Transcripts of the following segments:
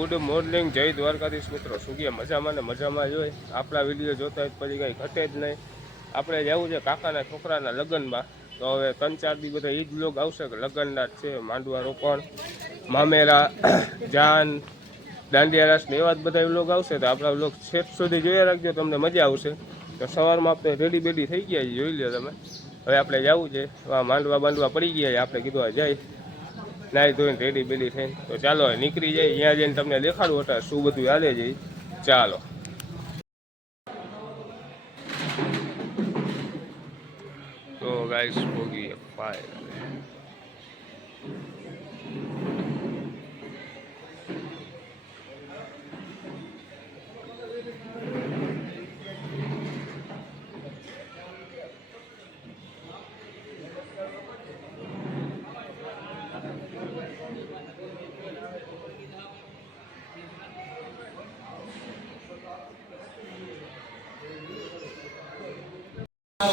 Good morning, જય દ્વારકાધીશ મિત્રો. શું કે મજામાં ને મજામાં જ હોય. આપણા વિડીયો જોતા જ પછી કંઈ ઘટે જ નહીં. આપણે જવું છે કાકાના છોકરાના લગ્નમાં. તો હવે 3-4 દી બધા એ જ બ્લોગ આવશે કે લગ્નના જ છે. માંડવા રોપણ, મામેરા, જાન, દાંડિયા રાસ ને એવા જ બધા બ્લોગ આવશે. તો આપણા બ્લોગ છેક સુધી જોયા રાખજો, તમને મજા આવશે. તો સવારમાં આપણે રેડી બેડી થઈ ગયા છીએ, જોઈ લો તમે. હવે આપણે જવું છે માંડવા પડી ગયા છે. આપણે કીધું જાય નાહી ધોઈને રેડી બેડી થઈને. તો ચાલો નીકળી જાય. અહીંયા જઈને તમને દેખાડું હતા શું બધું હાલે છે. ચાલો. તો ગાઈસ પોગી ફાઈલ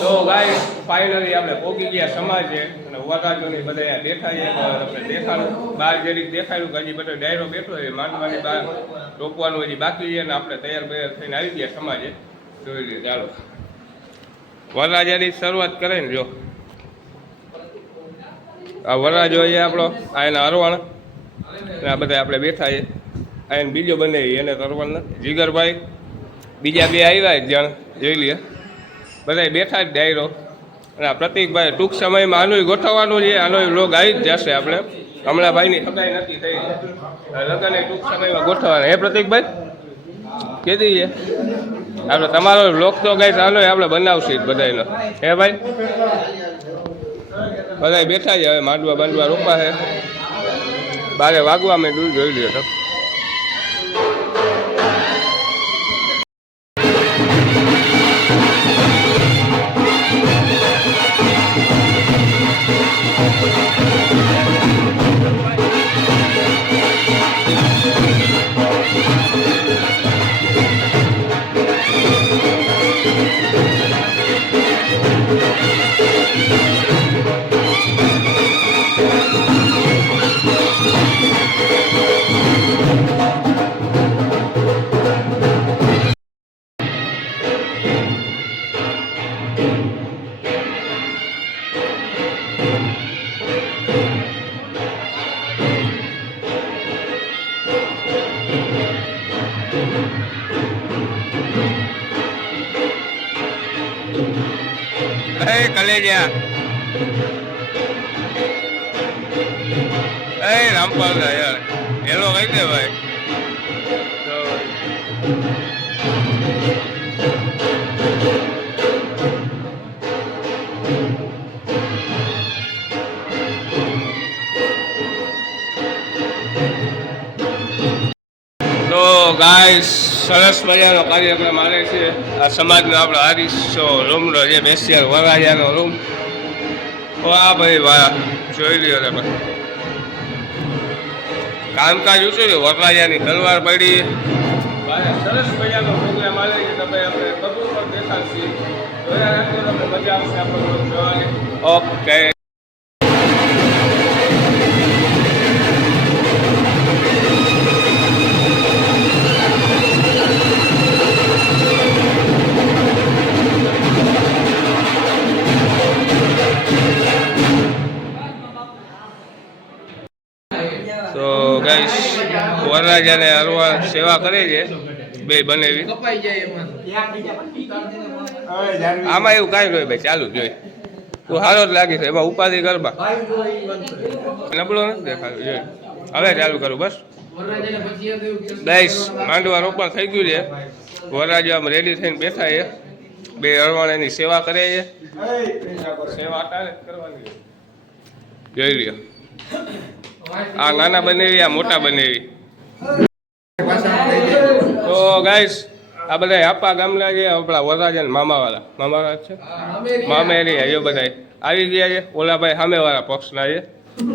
તો ગાઈસ ફાઇનલી આપણે પહોંચી ગયા સમાજે અને વરરાજોની બધા બેઠા છે. આપણે દેખાડું બહાર જરીક દેખાડ્યું કે હજી બધો ડાયરો બેઠો છે. માંડવાની બહાર રોપવાનું હજી બાકી છે અને આપણે તૈયાર થઈને આવી ગયા સમાજે. જોઈ લઈએ ચાલો. વરરાજાની શરૂઆત કરે ને જો આ વરરાજો છે આપણો, આ એના અરવાણ આ બધા આપણે બેઠા છે. આ એને બીજો બને એને અરવાણ જીગરભાઈ, બીજા બે આવ્યા એક જણ, જોઈ લઈએ. બધા બેઠા જ ડાયરો અને પ્રતિકભાઈ ટૂંક સમયમાં આનું ગોઠવવાનું છે. આનો લોગ આવી જ જશે. આપણે હમણાં ભાઈની સગાઈ નથી થઈ, લગ્ન ટૂંક સમયમાં ગોઠવવાના. હે પ્રતિકભાઈ કીધી છે આપણે તમારો લોક તો ગાય આનો આપણે બનાવશે જ બધાનો. હે ભાઈ બધા બેઠા છે. હવે માંડવા રોપા છે. બારે વાગવા મેં દૂર જોઈ લ્યો તો. કલેજા એ રામપાલ યાર હેલો કહી દે ભાઈ. તો ગાઈસ સરસ મજાનો કાર્યક્રમ આવે છે. આ સમાજનો આપણો આરીસો રૂમનો જે બેસ્ટિયર વરાજાનો રૂમ. વાહ ભાઈ વાહ, જોઈ લ્યો તમે કામકાજ શું છે. વરરાજાની તલવાર પડી. સરસ મજાનો પ્રોગ્રામ આવે છે. તમે આપણે બધું પણ દેખાડશે. જોયા રાખજો તમને મજા આવશે આપણો જોવાની. ઓકે. તો ગાઈસ વરરાજાને હરવા સેવા કરે છે બે બનેવી. આમાં એવું કાંઈ નહીં ભાઈ, ચાલુ જોઈ તું સારો જ લાગે છે. એમાં ઉપાધિ કરવા નબળો નથી દેખાડું જોઈ. હવે ચાલુ કરું બસ. ગાઈસ માંડવા રોપણ થઈ ગયું છે. વરરાજા આમ રેડી થઈને બેઠા છે. બે અરવાણાની સેવા કરે છે. સેવા અટાણે કરવાની જોઈ લ્યો. આ નાના બનેવી, આ મોટા બનેવી. તો ગાઈસ આ બધા આપા ગામના છે. આપણા વરરાજા ને મામાવાળા છે. મામેરી એ બધા આવી ગયા છે. ઓલાભાઈ સામેવાળા પક્ષના છે.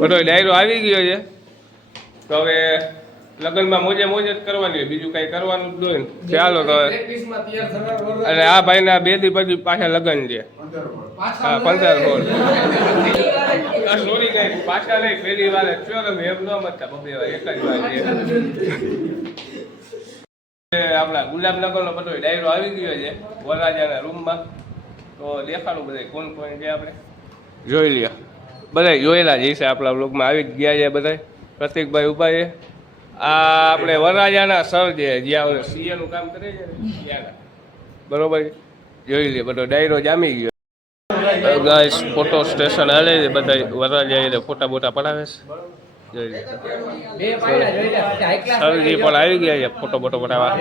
બધો ડાયરો આવી ગયો છે. તો હવે લગ્નમાં મોજે જ કરવાની, બીજું કઈ કરવાનું જ હોય ને. ચાલો તો અને આ ભાઈના 2 દી પછી પાછા લગ્ન છે. હા 15 હોળ. સોરી ગઈ પાછા લઈ પહેલી વાર ચલો એમ ન મતતા બબે વાર એક જ વાર આપણા ગુલાબનગરનો બધો ડાયરો આવી ગયો છે વરરાજાના રૂમમાં તો દેખાડું બધા કોણ કોણ છે આપણે જોઈ લ્યો બધા જોયેલા જ છે આપણા બ્લોગમાં આવી જ ગયા છે બધા પ્રતિકભાઈ ઉભા છે આ આપણે વરરાજાના સર છે જ્યાં સીએનું કામ કરે છે ને ત્યાંના બરોબર જોઈ લે બધો ડાયરો જામી ગયો ગાઈસ ફોટો સ્ટેશન હાલે છે બધા વરરાજા ફોટા બોટા પડાવે છે જોઈ લે સરજી પણ આવી ગયા છે ફોટો બોટો પડાવવા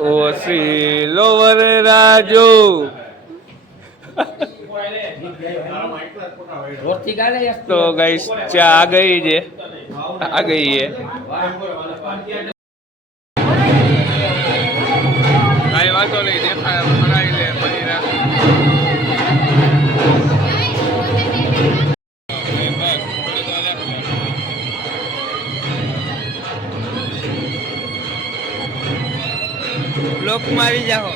ઓ શ્રી લોવર રાજુ તો ગાઈસ ચા આ ગઈ છે આ ગઈ છે કાંઈ વાંધો નહીં દેખાય ભરાઈ લે પનીરા બ્લોક મારી જાઓ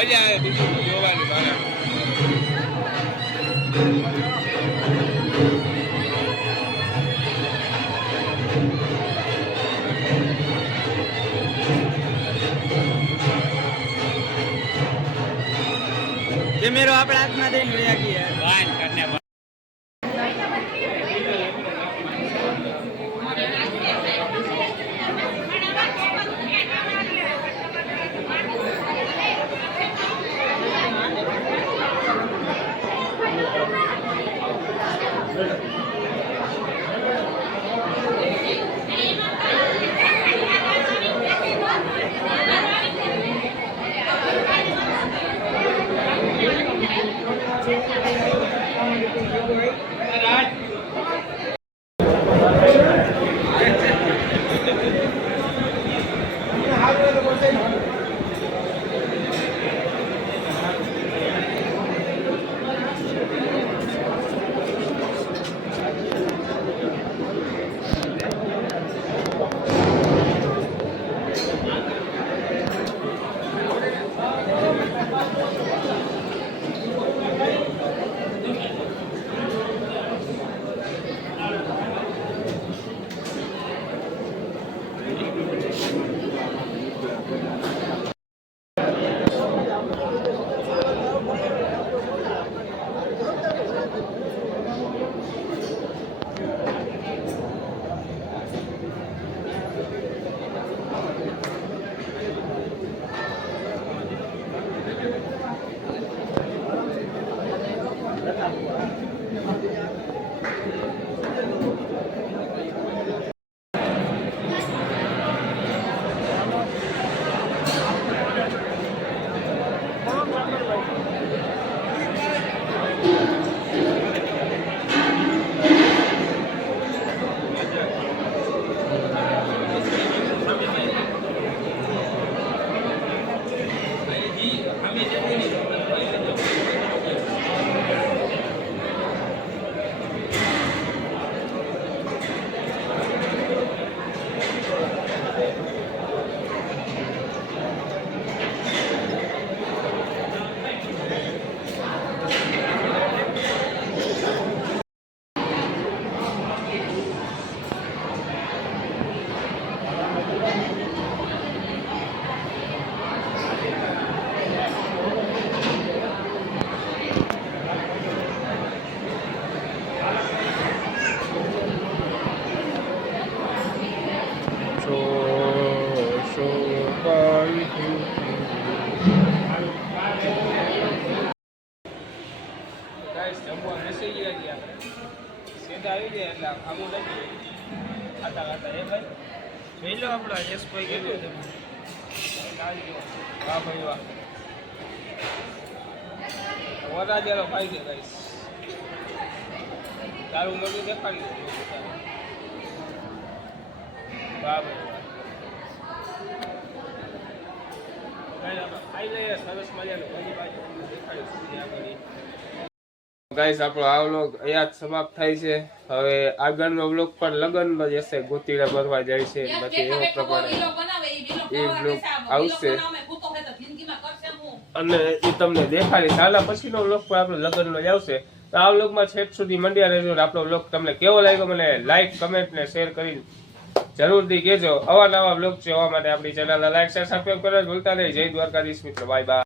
મજા આવે બીજું જોવાની મારે કેમેરો આપણા હાથમાં દઈને વયા ગયા વાન કરને જોઈ લો આપણા યશભાઈ કેટલું છે વાહ ભાઈ વાહ વરરાજાનો ભાઈ છે ગાઈસ તારું મોઢું દેખાડી દે. વાહ ભાઈ વાહ. ગાઈસ આપણે ખાઈ લઈએ સરસ મજાનું બધી બાજુ તમને દેખાડીશું બીજી આગળ. ગાઈસ આપણો આ વ્લોગ અહીંયા જ સમાપ્ત થાય છે. હવે આગળનો વ્લોગ પણ લગનમાં જશે, ગોતીડા ભરવા જાય છે, બાકી એવો પ્રમાણે એ વ્લોગ આવશે અને એ તમને દેખાડીશ. આના પછીનો વ્લોગ પણ આપણો લગનનો જ આવશે. તો આ વ્લોગમાં છેક સુધી મંડ્યા રહેજો. આપણો વ્લોગ તમને કેવો લાગ્યો મને લાઈક કમેન્ટ ને શેર કરીને જરૂરથી કહેજો. આવા નવા વ્લોગ જોવા માટે આપણી ચેનલને લાઈક શેર સબસ્ક્રાઇબ કરવા ભૂલતા નહીં. જય દ્વારકાધીશ મિત્રો, બાય બાય.